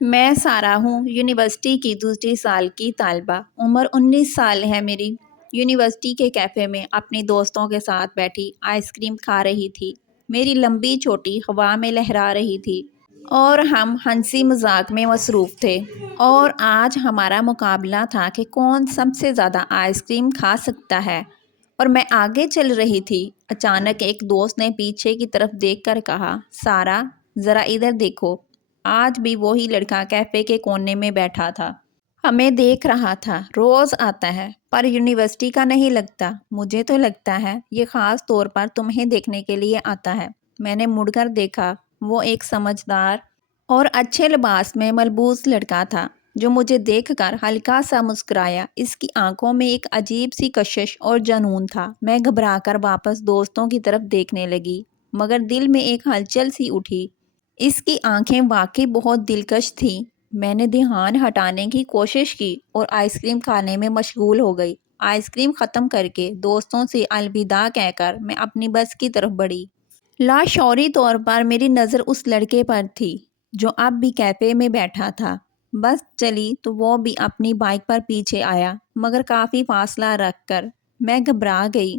میں سارا ہوں، یونیورسٹی کی دوسری سال کی طالبہ۔ عمر 19 سال ہے میری۔ یونیورسٹی کے کیفے میں اپنی دوستوں کے ساتھ بیٹھی آئس کریم کھا رہی تھی۔ میری لمبی چوٹی ہوا میں لہرا رہی تھی اور ہم ہنسی مذاق میں مصروف تھے، اور آج ہمارا مقابلہ تھا کہ کون سب سے زیادہ آئس کریم کھا سکتا ہے۔ اور میں آگے چل رہی تھی، اچانک ایک دوست نے پیچھے کی طرف دیکھ کر کہا، سارا ذرا ادھر دیکھو۔ آج بھی وہی لڑکا کیفے کے کونے میں بیٹھا تھا، ہمیں دیکھ رہا تھا۔ روز آتا ہے پر یونیورسٹی کا نہیں لگتا۔ مجھے تو لگتا ہے یہ خاص طور پر تمہیں دیکھنے کے لیے آتا ہے۔ میں نے مڑ کر دیکھا، وہ ایک سمجھدار اور اچھے لباس میں ملبوس لڑکا تھا جو مجھے دیکھ کر ہلکا سا مسکرایا۔ اس کی آنکھوں میں ایک عجیب سی کشش اور جنون تھا۔ میں گھبرا کر واپس دوستوں کی طرف دیکھنے لگی، مگر دل میں ایک ہلچل سی اٹھی۔ اس کی آنکھیں واقعی بہت دلکش تھیں۔ میں نے دھیان ہٹانے کی کوشش کی اور آئس کریم کھانے میں مشغول ہو گئی۔ آئس کریم ختم کر کے دوستوں سے الوداع کہہ کر میں اپنی بس کی طرف بڑھی۔ لاشعوری طور پر میری نظر اس لڑکے پر تھی جو اب بھی کیفے میں بیٹھا تھا۔ بس چلی تو وہ بھی اپنی بائک پر پیچھے آیا، مگر کافی فاصلہ رکھ کر۔ میں گھبرا گئی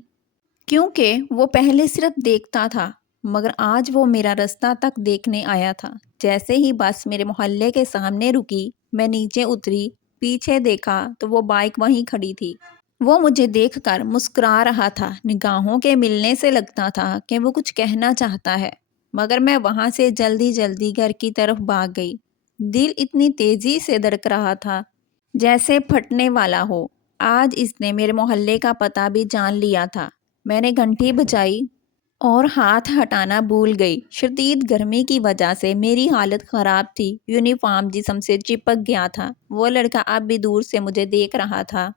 کیونکہ وہ پہلے صرف دیکھتا تھا، مگر آج وہ میرا رستہ تک دیکھنے آیا تھا۔ جیسے ہی بس میرے محلے کے سامنے رکی، میں نیچے اتری۔ پیچھے دیکھا تو وہ بائک وہیں کھڑی تھی۔ وہ مجھے دیکھ کر مسکرا رہا تھا۔ نگاہوں کے ملنے سے لگتا تھا کہ وہ کچھ کہنا چاہتا ہے، مگر میں وہاں سے جلدی جلدی گھر کی طرف بھاگ گئی۔ دل اتنی تیزی سے دھڑک رہا تھا جیسے پھٹنے والا ہو۔ آج اس نے میرے محلے کا پتہ بھی جان لیا تھا۔ میں نے گھنٹی بجائی اور ہاتھ ہٹانا بھول گئی۔ شدید گرمی کی وجہ سے میری حالت خراب تھی۔ یونیفارم جسم سے چپک گیا تھا۔ وہ لڑکا اب بھی دور سے مجھے دیکھ رہا تھا۔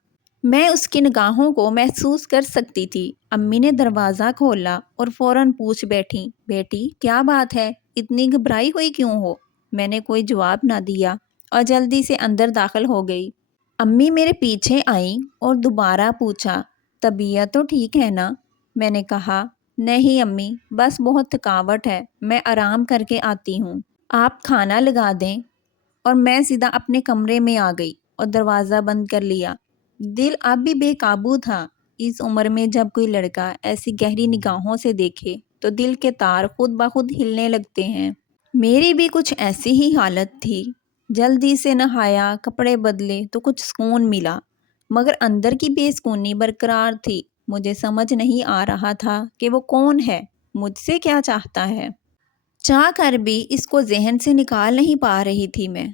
میں اس کی نگاہوں کو محسوس کر سکتی تھی۔ امی نے دروازہ کھولا اور فوراً پوچھ بیٹھی، بیٹی کیا بات ہے؟ اتنی گھبرائی ہوئی کیوں ہو؟ میں نے کوئی جواب نہ دیا اور جلدی سے اندر داخل ہو گئی۔ امی میرے پیچھے آئیں اور دوبارہ پوچھا، طبیعت تو ٹھیک ہے نا؟ میں نے کہا، نہیں امی، بس بہت تھکاوٹ ہے، میں آرام کر کے آتی ہوں۔ آپ کھانا لگا دیں۔ اور میں سیدھا اپنے کمرے میں آ گئی اور دروازہ بند کر لیا۔ دل اب بھی بے قابو تھا۔ اس عمر میں جب کوئی لڑکا ایسی گہری نگاہوں سے دیکھے تو دل کے تار خود بخود ہلنے لگتے ہیں۔ میری بھی کچھ ایسی ہی حالت تھی۔ جلدی سے نہایا، کپڑے بدلے تو کچھ سکون ملا، مگر اندر کی بے سکونی برقرار تھی۔ مجھے سمجھ نہیں آ رہا تھا کہ وہ کون ہے، مجھ سے کیا چاہتا ہے۔ چاہ کر بھی اس کو ذہن سے نکال نہیں پا رہی تھی میں۔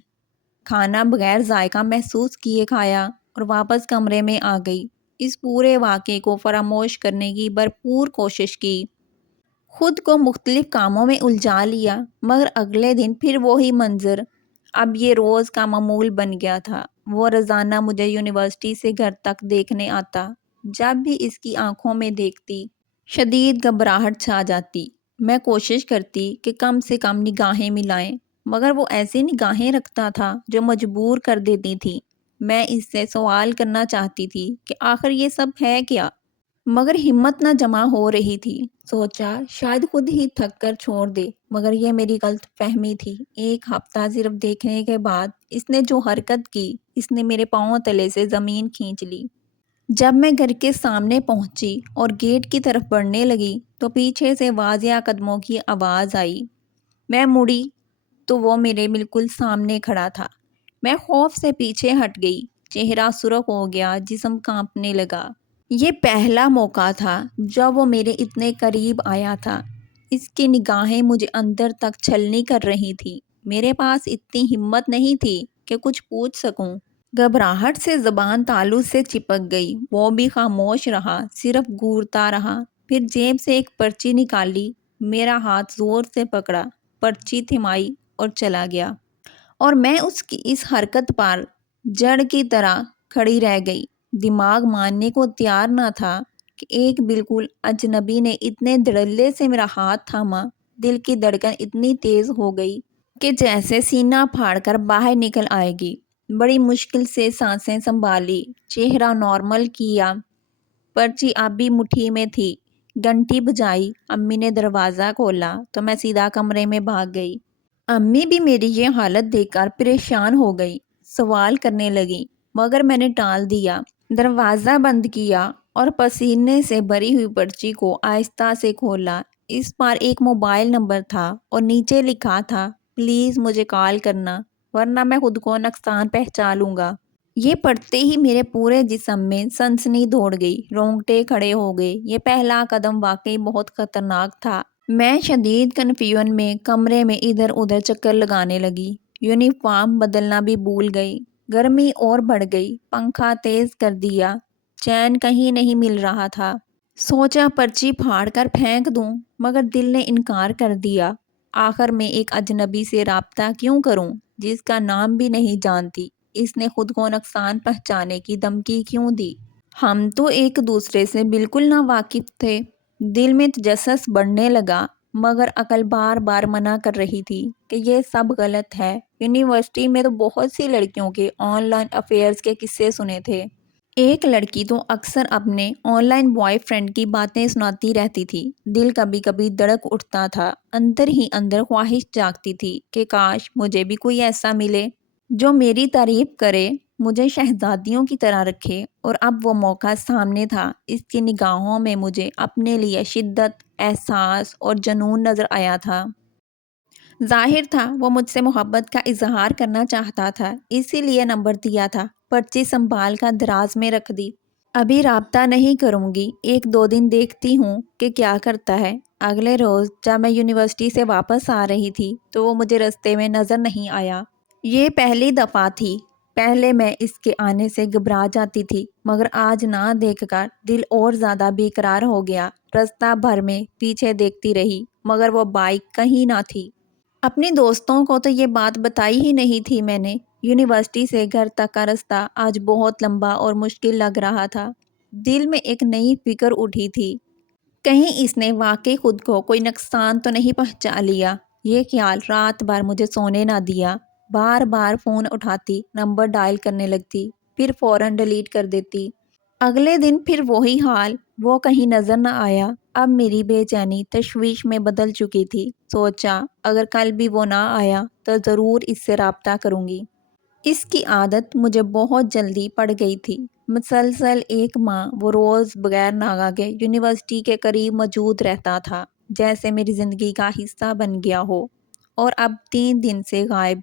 کھانا بغیر ذائقہ محسوس کیے کھایا اور واپس کمرے میں آ گئی۔ اس پورے واقعے کو فراموش کرنے کی بھرپور کوشش کی، خود کو مختلف کاموں میں الجھا لیا، مگر اگلے دن پھر وہی منظر۔ اب یہ روز کا معمول بن گیا تھا۔ وہ روزانہ مجھے یونیورسٹی سے گھر تک دیکھنے آتا۔ جب بھی اس کی آنکھوں میں دیکھتی، شدید گھبراہٹ چھا جاتی۔ میں کوشش کرتی کہ کم سے کم نگاہیں ملائیں، مگر وہ ایسی نگاہیں رکھتا تھا جو مجبور کر دیتی تھی۔ میں اس سے سوال کرنا چاہتی تھی کہ آخر یہ سب ہے کیا، مگر ہمت نہ جمع ہو رہی تھی۔ سوچا شاید خود ہی تھک کر چھوڑ دے، مگر یہ میری غلط فہمی تھی۔ ایک ہفتہ صرف دیکھنے کے بعد اس نے جو حرکت کی، اس نے میرے پاؤں تلے سے زمین کھینچ لی۔ جب میں گھر کے سامنے پہنچی اور گیٹ کی طرف بڑھنے لگی تو پیچھے سے واضح قدموں کی آواز آئی۔ میں مڑی تو وہ میرے بالکل سامنے کھڑا تھا۔ میں خوف سے پیچھے ہٹ گئی، چہرہ سرخ ہو گیا، جسم کانپنے لگا۔ یہ پہلا موقع تھا جب وہ میرے اتنے قریب آیا تھا۔ اس کی نگاہیں مجھے اندر تک چھلنی کر رہی تھی۔ میرے پاس اتنی ہمت نہیں تھی کہ کچھ پوچھ سکوں۔ گھبراہٹ سے زبان تالو سے چپک گئی۔ وہ بھی خاموش رہا، صرف گھورتا رہا۔ پھر جیب سے ایک پرچی نکالی، میرا ہاتھ زور سے پکڑا، پرچی تھمائی اور چلا گیا۔ اور میں اس کی اس حرکت پر جڑ کی طرح کھڑی رہ گئی۔ دماغ ماننے کو تیار نہ تھا کہ ایک بالکل اجنبی نے اتنے دھڑلے سے میرا ہاتھ تھاما۔ دل کی دھڑکن اتنی تیز ہو گئی کہ جیسے سینہ پھاڑ کر باہر نکل آئے گی۔ بڑی مشکل سے سانسیں سنبھالی، چہرہ نارمل کیا۔ پرچی اب بھی مٹھی میں تھی۔ گھنٹی بجائی، امی نے دروازہ کھولا تو میں سیدھا کمرے میں بھاگ گئی۔ امی بھی میری یہ حالت دیکھ کر پریشان ہو گئی، سوال کرنے لگی، مگر میں نے ٹال دیا۔ دروازہ بند کیا اور پسینے سے بھری ہوئی پرچی کو آہستہ سے کھولا۔ اس پر ایک موبائل نمبر تھا اور نیچے لکھا تھا، پلیز مجھے کال کرنا ورنہ میں خود کو نقصان پہنچا لوں گا۔ یہ پڑھتے ہی میرے پورے جسم میں سنسنی دوڑ گئی، رونگٹے کھڑے ہو گئے۔ یہ پہلا قدم واقعی بہت خطرناک تھا۔ میں شدید کنفیوژن میں کمرے میں ادھر ادھر چکر لگانے لگی، یونیفارم بدلنا بھی بھول گئی۔ گرمی اور بڑھ گئی، پنکھا تیز کر دیا، چین کہیں نہیں مل رہا تھا۔ سوچا پرچی پھاڑ کر پھینک دوں، مگر دل نے انکار کر دیا۔ آخر میں ایک اجنبی سے رابطہ کیوں کروں جس کا نام بھی نہیں جانتی؟ اس نے خود کو نقصان پہنچانے کی دھمکی کیوں دی؟ ہم تو ایک دوسرے سے بالکل نا واقف تھے۔ دل میں تجسس بڑھنے لگا، مگر عقل بار بار منع کر رہی تھی کہ یہ سب غلط ہے۔ یونیورسٹی میں تو بہت سی لڑکیوں کے آن لائن افیئرز کے قصے سنے تھے۔ ایک لڑکی تو اکثر اپنے آن لائن بوائے فرینڈ کی باتیں سناتی رہتی تھی۔ دل کبھی کبھی دھڑک اٹھتا تھا، اندر ہی اندر خواہش جاگتی تھی کہ کاش مجھے بھی کوئی ایسا ملے جو میری تعریف کرے، مجھے شہزادیوں کی طرح رکھے۔ اور اب وہ موقع سامنے تھا۔ اس کی نگاہوں میں مجھے اپنے لیے شدت، احساس اور جنون نظر آیا تھا۔ ظاہر تھا وہ مجھ سے محبت کا اظہار کرنا چاہتا تھا، اسی لیے نمبر دیا تھا۔ پرچی سنبھال کر دراز میں رکھ دی۔ ابھی رابطہ نہیں کروں گی، ایک دو دن دیکھتی ہوں کہ کیا کرتا ہے۔ اگلے روز جب میں یونیورسٹی سے واپس آ رہی تھی تو وہ مجھے رستے میں نظر نہیں آیا۔ یہ پہلی دفعہ تھی۔ پہلے میں اس کے آنے سے گھبرا جاتی تھی، مگر آج نہ دیکھ کر دل اور زیادہ بے قرار ہو گیا۔ رستہ بھر میں پیچھے دیکھتی رہی، مگر وہ بائک کہیں نہ تھی۔ اپنی دوستوں کو تو یہ بات بتائی ہی نہیں تھی میں نے۔ یونیورسٹی سے گھر تک کا رستہ آج بہت لمبا اور مشکل لگ رہا تھا۔ دل میں ایک نئی فکر اٹھی تھی، کہیں اس نے واقعی خود کو کوئی نقصان تو نہیں پہنچا لیا۔ یہ خیال رات بھر مجھے سونے نہ دیا۔ بار بار فون اٹھاتی، نمبر ڈائل کرنے لگتی، پھر فوراً ڈیلیٹ کر دیتی۔ اگلے دن پھر وہی حال، وہ کہیں نظر نہ آیا۔ اب میری بے چینی تشویش میں بدل چکی تھی۔ سوچا اگر کل بھی وہ نہ آیا تو ضرور اس سے رابطہ کروں گی۔ اس کی عادت مجھے بہت جلدی پڑ گئی تھی۔ مسلسل ایک ماہ وہ روز بغیر ناگا کے یونیورسٹی کے قریب موجود رہتا تھا، جیسے میری زندگی کا حصہ بن گیا ہو، اور اب 3 دن سے غائب۔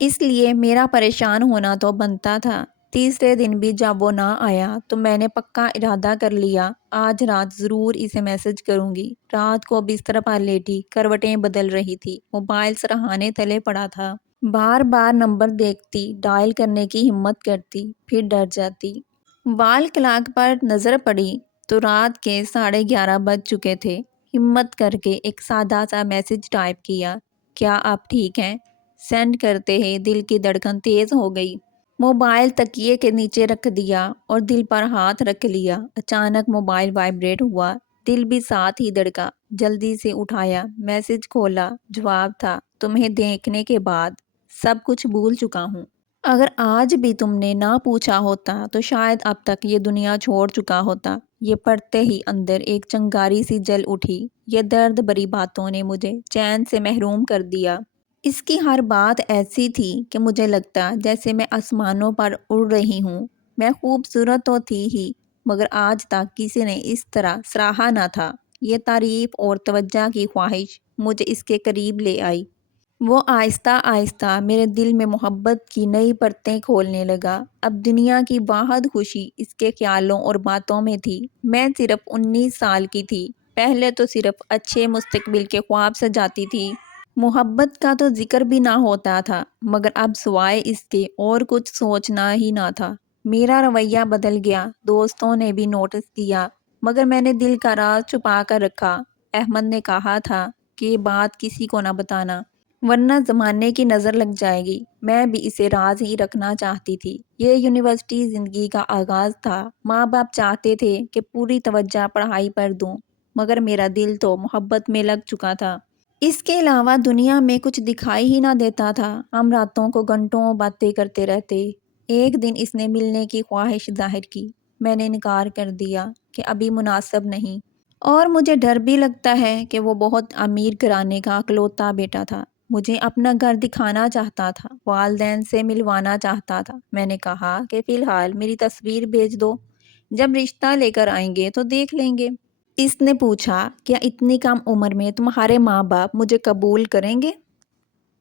اس لیے میرا پریشان ہونا تو بنتا تھا۔ تیسرے دن بھی جب وہ نہ آیا تو میں نے پکا ارادہ کر لیا، آج رات ضرور اسے میسج کروں گی۔ رات کو بستر پر لیٹی کروٹیں بدل رہی تھی، موبائل سرہانے تلے پڑا تھا۔ بار بار نمبر دیکھتی، ڈائل کرنے کی ہمت کرتی، پھر ڈر جاتی۔ وال کلاک پر نظر پڑی تو رات کے 11:30 بج چکے تھے۔ ہمت کر کے ایک سادہ سا میسج ٹائپ کیا، کیا آپ ٹھیک ہیں؟ سینڈ کرتے ہی دل کی دھڑکن تیز ہو گئی۔ موبائل تکیے کے نیچے رکھ دیا اور دل پر ہاتھ رکھ لیا۔ اچانک موبائل وائبریٹ ہوا، دل بھی ساتھ ہی دھڑکا۔ جلدی سے اٹھایا، میسج کھولا، جواب تھا، تمہیں دیکھنے کے بعد سب کچھ بھول چکا ہوں۔ اگر آج بھی تم نے نہ پوچھا ہوتا تو شاید اب تک یہ دنیا چھوڑ چکا ہوتا۔ یہ پڑھتے ہی اندر ایک چنگاری سی جل اٹھی۔ یہ درد بھری باتوں نے مجھے چین سے محروم کر دیا۔ اس کی ہر بات ایسی تھی کہ مجھے لگتا جیسے میں آسمانوں پر اڑ رہی ہوں۔ میں خوبصورت تو تھی ہی، مگر آج تک کسی نے اس طرح سراہا نہ تھا۔ یہ تعریف اور توجہ کی خواہش مجھے اس کے قریب لے آئی۔ وہ آہستہ آہستہ میرے دل میں محبت کی نئی پرتیں کھولنے لگا۔ اب دنیا کی واحد خوشی اس کے خیالوں اور باتوں میں تھی۔ میں صرف 19 سال کی تھی، پہلے تو صرف اچھے مستقبل کے خواب سجاتی تھی۔ محبت کا تو ذکر بھی نہ ہوتا تھا، مگر اب سوائے اس کے اور کچھ سوچنا ہی نہ تھا۔ میرا رویہ بدل گیا، دوستوں نے بھی نوٹس کیا، مگر میں نے دل کا راز چھپا کر رکھا۔ احمد نے کہا تھا کہ یہ بات کسی کو نہ بتانا، ورنہ زمانے کی نظر لگ جائے گی۔ میں بھی اسے راز ہی رکھنا چاہتی تھی۔ یہ یونیورسٹی زندگی کا آغاز تھا۔ ماں باپ چاہتے تھے کہ پوری توجہ پڑھائی پر دوں، مگر میرا دل تو محبت میں لگ چکا تھا۔ اس کے علاوہ دنیا میں کچھ دکھائی ہی نہ دیتا تھا۔ ہم راتوں کو گھنٹوں باتیں کرتے رہتے۔ ایک دن اس نے ملنے کی خواہش ظاہر کی۔ میں نے انکار کر دیا کہ ابھی مناسب نہیں، اور مجھے ڈر بھی لگتا ہے کہ وہ بہت امیر گھرانے کا اکلوتا بیٹا تھا۔ مجھے اپنا گھر دکھانا چاہتا تھا، والدین سے ملوانا چاہتا تھا۔ میں نے کہا کہ فی الحال میری تصویر بھیج دو، جب رشتہ لے کر آئیں گے تو دیکھ لیں گے۔ اس نے پوچھا کیا اتنی کم عمر میں تمہارے ماں باپ مجھے قبول کریں گے؟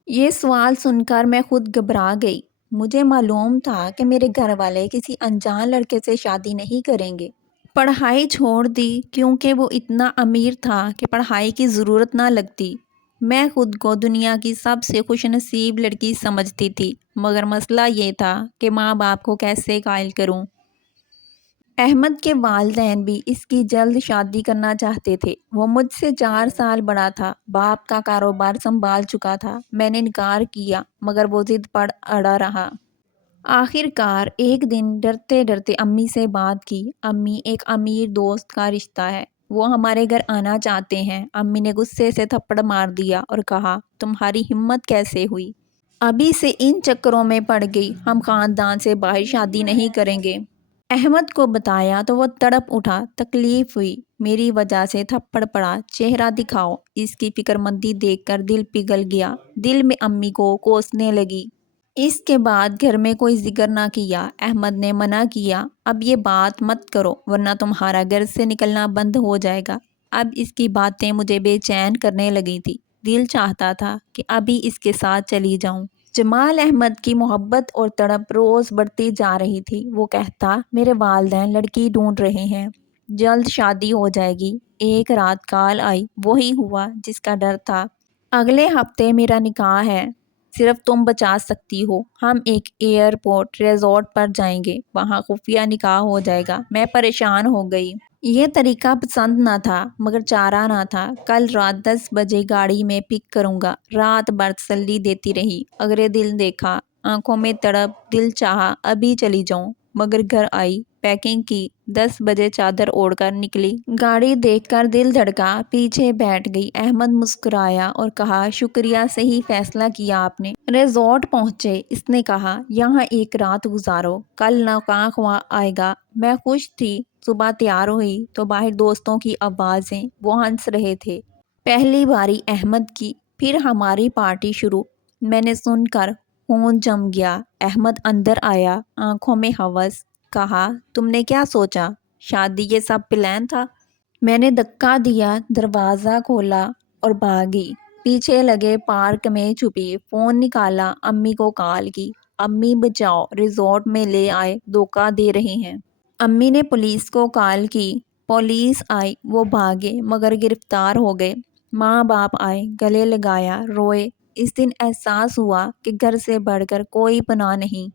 یہ سوال سن کر میں خود گھبرا گئی۔ مجھے معلوم تھا کہ میرے گھر والے کسی انجان لڑکے سے شادی نہیں کریں گے۔ پڑھائی چھوڑ دی کیونکہ وہ اتنا امیر تھا کہ پڑھائی کی ضرورت نہ لگتی۔ میں خود کو دنیا کی سب سے خوش نصیب لڑکی سمجھتی تھی، مگر مسئلہ یہ تھا کہ ماں باپ کو کیسے قائل کروں۔ احمد کے والدین بھی اس کی جلد شادی کرنا چاہتے تھے۔ وہ مجھ سے 4 سال بڑا تھا، باپ کا کاروبار سنبھال چکا تھا۔ میں نے انکار کیا مگر وہ ضد پر اڑا رہا۔ آخر کار ایک دن ڈرتے ڈرتے امی سے بات کی۔ امی، ایک امیر دوست کا رشتہ ہے، وہ ہمارے گھر آنا چاہتے ہیں۔ امی نے غصے سے تھپڑ مار دیا اور کہا، تمہاری ہمت کیسے ہوئی؟ ابھی سے ان چکروں میں پڑ گئی، ہم خاندان سے باہر شادی نہیں کریں گے۔ احمد کو بتایا تو وہ تڑپ اٹھا، تکلیف ہوئی، میری وجہ سے تھپڑ پڑا، چہرہ دکھاؤ۔ اس کی فکر مندی دیکھ کر دل پگھل گیا، دل میں امی کو کوسنے لگی۔ اس کے بعد گھر میں کوئی ذکر نہ کیا۔ احمد نے منع کیا، اب یہ بات مت کرو ورنہ تمہارا گھر سے نکلنا بند ہو جائے گا۔ اب اس کی باتیں مجھے بے چین کرنے لگی تھی، دل چاہتا تھا کہ ابھی اس کے ساتھ چلی جاؤں۔ جمال احمد کی محبت اور تڑپ روز بڑھتی جا رہی تھی۔ وہ کہتا، میرے والدین لڑکی ڈھونڈ رہے ہیں، جلد شادی ہو جائے گی۔ ایک رات کال آئی، وہی ہوا جس کا ڈر تھا۔ اگلے ہفتے میرا نکاح ہے، صرف تم بچا سکتی ہو۔ ہم ایک ایئرپورٹ ریزورٹ پر جائیں گے، وہاں خفیہ نکاح ہو جائے گا۔ میں پریشان ہو گئی۔ یہ طریقہ پسند نہ تھا مگر چارہ نہ تھا۔ کل رات 10 بجے گاڑی میں پک کروں گا۔ رات بھر تسلی دیتی رہی۔ اگلے دن دیکھا، آنکھوں میں تڑپ، دل چاہا ابھی چلی جاؤں، مگر گھر آئی، پیکنگ کی، 10 بجے چادر اوڑھ کر نکلی۔ گاڑی دیکھ کر دل دھڑکا، پیچھے بیٹھ گئی۔ احمد مسکرایا اور کہا، شکریہ، صحیح فیصلہ کیا آپ نے۔ ریزورٹ پہنچے، اس نے کہا، یہاں ایک رات گزارو، کل نکاح آئے گا۔ میں خوش تھی۔ صبح تیار ہوئی تو باہر دوستوں کی آوازیں، وہ ہنس رہے تھے۔ پہلی باری احمد کی، پھر ہماری پارٹی شروع۔ میں نے سن کر خون جم گیا۔ احمد اندر آیا، آنکھوں میں ہوس۔ کہا، تم نے کیا سوچا؟ شادی یہ سب پلان تھا؟ میں نے دھکا دیا، دروازہ کھولا اور بھاگی۔ پیچھے لگے پارک میں چھپی، فون نکالا، امی کو کال کی۔ امی بچاؤ، ریزورٹ میں لے آئے، دھوکہ دے رہے ہیں۔ امی نے پولیس کو کال کی، پولیس آئی، وہ بھاگے مگر گرفتار ہو گئے۔ ماں باپ آئے، گلے لگایا، روئے۔ اس دن احساس ہوا کہ گھر سے بڑھ کر کوئی پناہ نہیں۔